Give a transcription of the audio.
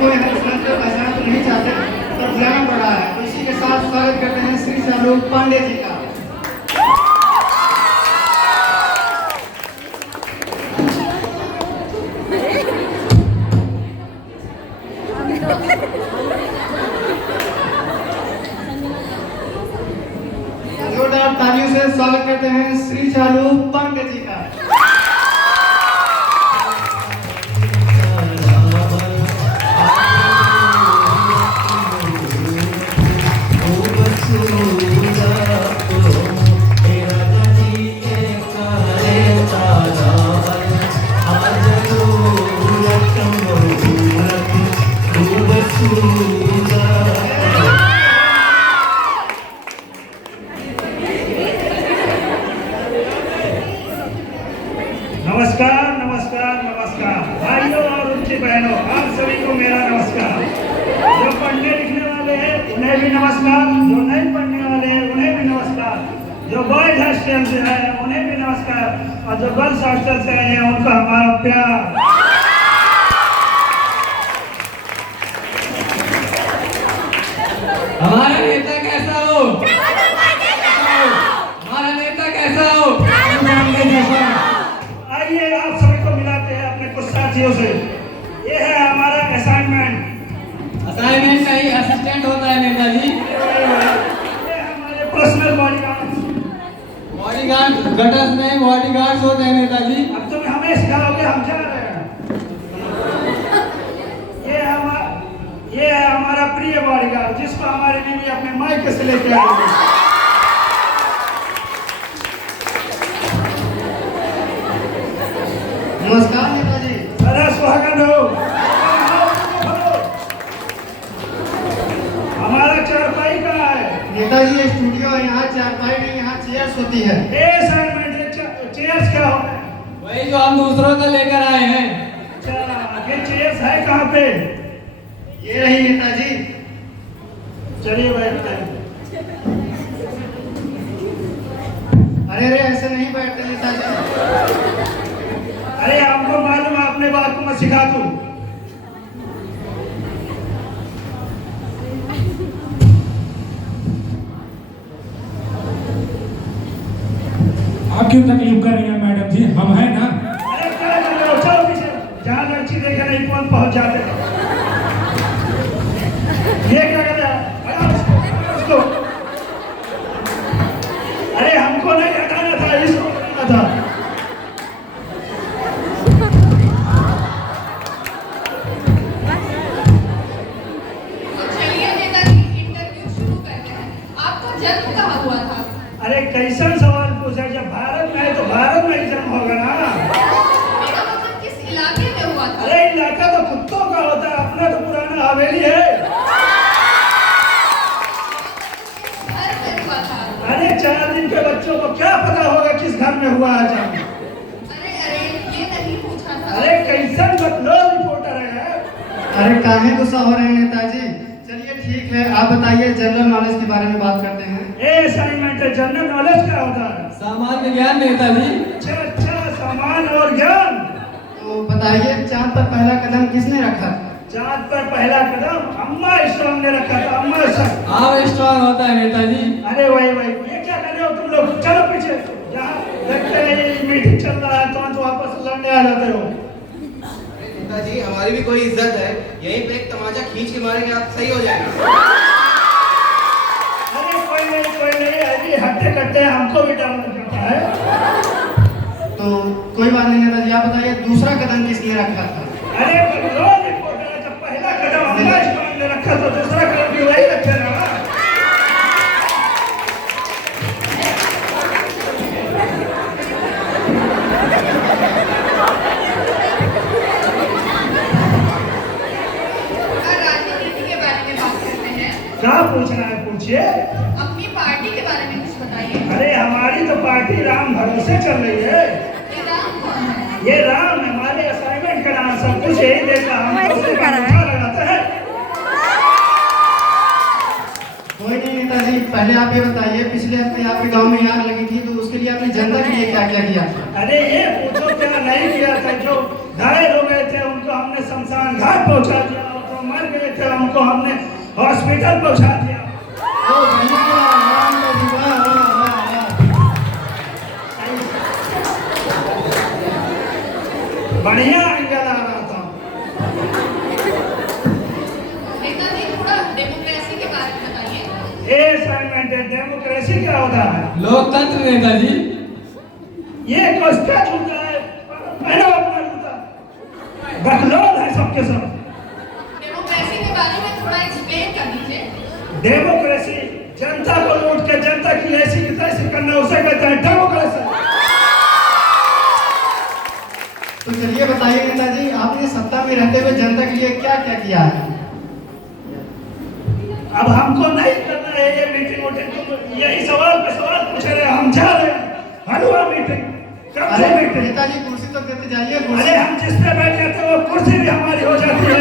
कोई हमें पहचाना तो नहीं चाहते, पर बुलाना पड़ रहा है। तो इसी के साथ स्वागत करते हैं श्री शाहरुख पांडे जी का। जोरदार तालियों से स्वागत करते हैं श्री शाहरुख पांडे जी का। नमस्कार नमस्कार नमस्कार भाइयों और उनकी बहनों, आप सभी को मेरा नमस्कार। जो पढ़ने लिखने वाले हैं उन्हें भी नमस्कार, जो नहीं पढ़ने वाले हैं उन्हें भी नमस्कार, जो बॉयज हॉस्टल से है उन्हें भी नमस्कार, और जो गर्ल्स हॉस्टल से आए हैं उनका हमारा प्यार। हमारा नेता कैसा हो? हमारा नेता कैसा हो? आइए आप सभी को मिलाते हैं अपने कुछ साथियों से। ये है हमारा असाइनमेंट। असाइनमेंट का ही असिस्टेंट होता है नेताजी। ये हमारे पर्सनल बॉडीगार्ड। बॉडीगार्ड गटर्स में बॉडीगार्ड्स होते हैं नेताजी। अब तुम हमें सिखाओगे, हम जा रहे हैं। ये है हमारा प्रिय बॉडीगार्ड, जिसको हमारी बीवी अपने मायके से लेके आई है। नमस्कार नेताजी। सदा सुहागन हो। हमारा चारपाई कहाँ है? नेताजी ये स्टूडियो है, यहाँ चारपाई नहीं, यहाँ चेयर्स होती है। चेयर्स क्या होता है? वही जो हम दूसरों से लेकर आए हैं। अच्छा, ये चेयर्स है कहाँ पे? ये रही नेताजी। चलिए बैठते हैं। अरे अरे ऐसे नहीं बैठते नेताजी। अरे आपको मालूम है, अपने बात को मैं सिखा दूं। आप क्यों तकलीफ कर रही हैं मैडम जी? हम हैं ना। अरे क्या कर रहे हो? चलो पीछे। जहाँ लड़की देखे नहीं पहुंच जाते। ये क्या कर रहा है? हटाओ उसको। अरे हमको नहीं हटाना था, इसको हटाना था। जन्म कहाँ हुआ था? अरे कैसा सवाल पूछा? जब भारत में है तो भारत में ही जन्म होगा ना। मेरा मतलब किस इलाके में हुआ था? अरे इलाका तो कुत्तों का होता है, अपना तो पुराना हवेली है। घर में हुआ था? अरे 4 दिन के बच्चों को क्या पता होगा किस घर में हुआ है जन्म? अरे अरे ये नहीं पूछा था। अरे कैसा मतलब रिपोर्टर है? अरे काहे गुस्सा हो रहे हैं नेताजी? चलिए ठीक है, आप बताइए जनरल नॉलेज के बारे में बात करते हैं। असाइनमेंट है। जनरल नॉलेज क्या होता है? सामान्य ज्ञान नेताजी। अच्छा, सामान और ज्ञान। तो बताइए चांद पर पहला कदम किसने रखा? चांद पर पहला कदम अम्मा स्ट्रॉन्ग ने रखा था। अम्मा स्ट्रॉन्ग। आप स्ट्रॉन्ग होता है नेताजी। अरे वही ये क्या कर रहे हो तुम लोग? चलो पीछे। जहाँ लगता है ये मीटिंग चल रहा है तो वापस लड़ने आ जाते हो। नेताजी हमारी भी कोई इज्जत है, यहीं पे एक तमाचा खींच के मारेंगे, आप सही हो जाएंगे। अरे कोई नहीं, अभी हट्टे कट्टे हमको भी डालना पड़ता है। तो कोई बात नहीं नेताजी, आप बताइए दूसरा कदम किसने रखा था? अरे रोज रिपोर्टर है, जब पहला कदम अम्मा स्ट्रॉन्ग ने रखा तो दूसरा कदम भी वही रखेगा ना। क्या पूछना है पूछिए। अपनी पार्टी के बारे में कुछ बताइए। अरे हमारी तो पार्टी राम भरोसे चल रही है। ये राम कौन है? ये राम हमारे असाइनमेंट का नाम, सब कुछ यही देता हम लगाते हैं। कोई नहीं नेताजी, पहले आप ये बताइए पिछले हफ्ते आपके गांव में आग लगी थी, तो उसके लिए आपने जनता के लिए क्या क्या किया था? अरे ये पूछो क्या नहीं किया था। जो घायल हो गए थे उनको हमने शमशान घाट पहुंचा दिया, तो हॉस्पिटल पहुंचा दिया। ओ बढ़िया, वाह नेताजी, वाह वाह वाह वाह। बढ़िया एंगल आ रहा था। नेताजी थोड़ा डेमोक्रेसी के बारे में बताइए। ये असाइनमेंट है, डेमोक्रेसी क्या होता है? लोकतंत्र नेताजी। ये किसका जूता है? पहनो अपना जूता। बकलोल है सबके सब। डेमोक्रेसी के बारे में थोड़ा एक्सप्लेन कर दीजिए। डेमोक्रेसी जनता को लूट के जनता की ऐसी की तैसी करना, उसे कहते हैं डेमोक्रेसी। तो चलिए बताइए नेताजी, आपने सत्ता में रहते हुए जनता के लिए क्या क्या किया है? अब हमको नहीं करना है ये मीटिंग वोटिंग, तुम यही सवाल पे सवाल पूछ रहे हैं, हम जा रहे हैं। हलवा मीटिंग, कब से अरे मीटिंग? नेताजी कुर्सी तो देते जाइए। अरे हम जिस पे बैठ जाते हैं वो कुर्सी भी हमारी हो जाती है।